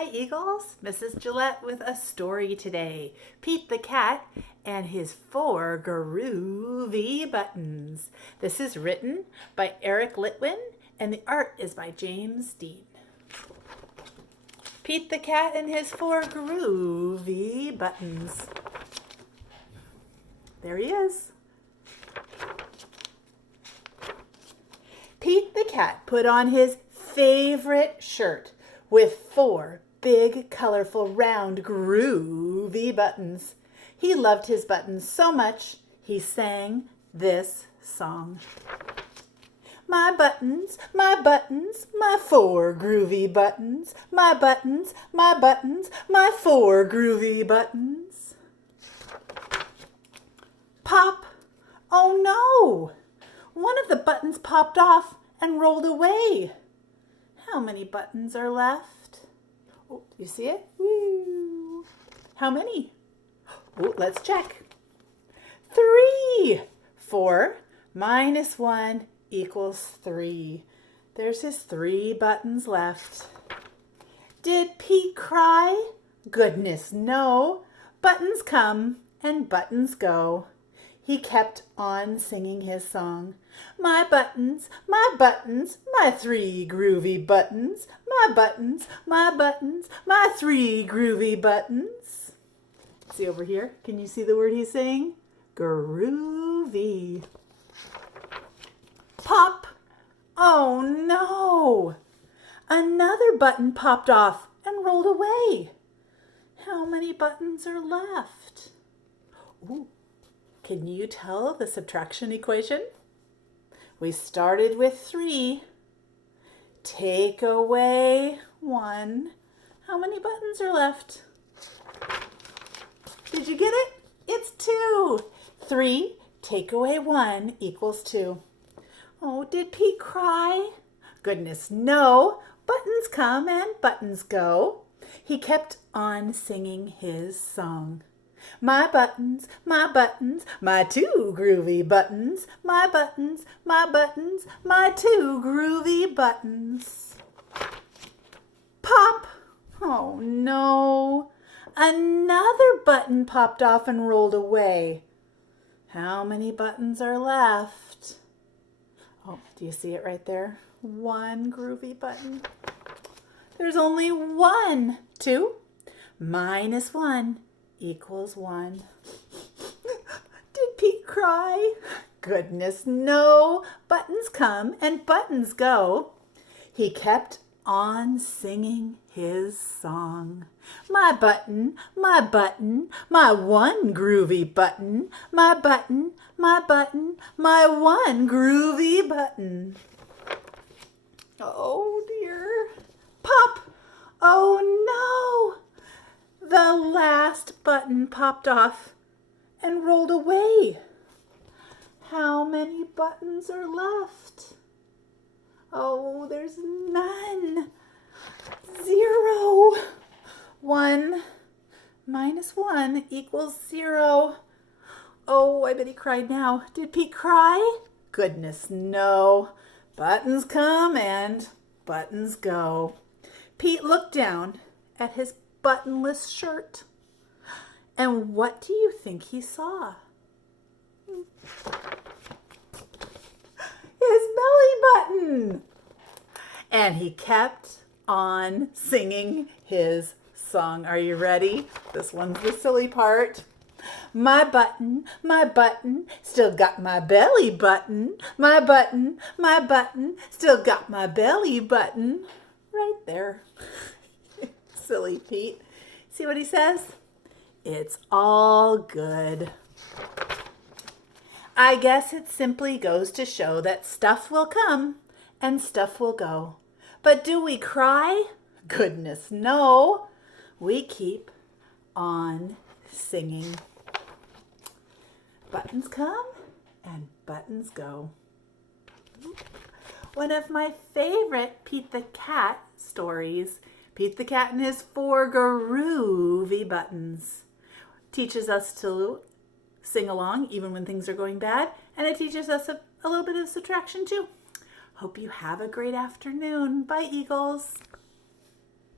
Hi Eagles, Mrs. Gillett with a story today. Pete the cat and his 4 groovy buttons. This is written by Eric Litwin and the art is by James Dean. Pete the cat and his 4 groovy buttons. There he is. Pete the cat put on his favorite shirt with 4 big, colorful, round, groovy buttons. He loved his buttons so much, he sang this song. My buttons, my 4 groovy buttons. My buttons, my 4 groovy buttons. Pop! Oh no! One of the buttons popped off and rolled away. How many buttons are left? Oh, do you see it? Woo. How many? Oh, let's check. 3. 4 minus 1 equals 3. There's his 3 buttons left. Did Pete cry? Goodness, no. Buttons come and buttons go. He kept on singing his song. My buttons, my 3 groovy buttons. My buttons, my 3 groovy buttons. See over here? Can you see the word he's saying? Groovy. Pop! Oh no! Another button popped off and rolled away. How many buttons are left? Ooh. Can you tell the subtraction equation? We started with 3. Take away 1. How many buttons are left? Did you get it? It's 2. 3 take away 1 equals 2. Oh, did Pete cry? Goodness, no. Buttons come and buttons go. He kept on singing his song. My buttons, my 2 groovy buttons. My buttons, my 2 groovy buttons. Pop! Oh no! Another button popped off and rolled away. How many buttons are left? Oh, do you see it right there? 1 groovy button. There's only 1. 2 minus 1 equals 1. Did Pete cry? Goodness, no. Buttons come and buttons go. He kept on singing his song. My button, my 1 groovy button. My button, my 1 groovy button. Oh dear. Pop! Oh no! The last button popped off and rolled away. How many buttons are left? Oh, there's none. 0. 1 minus 1 equals 0. Oh, I bet he cried now. Did Pete cry? Goodness, no. Buttons come and buttons go. Pete looked down at his buttonless shirt. And what do you think he saw? His belly button. And he kept on singing his song. Are you ready? This one's the silly part. My button, still got my belly button. My button, still got my belly button. Right there. Silly Pete. See what he says? It's all good. I guess it simply goes to show that stuff will come and stuff will go. But do we cry? Goodness, no. We keep on singing. Buttons come and buttons go. One of my favorite Pete the Cat stories, Pete the Cat and his 4 groovy buttons, teaches us to sing along even when things are going bad, and it teaches us a little bit of subtraction too. Hope you have a great afternoon. Bye, Eagles.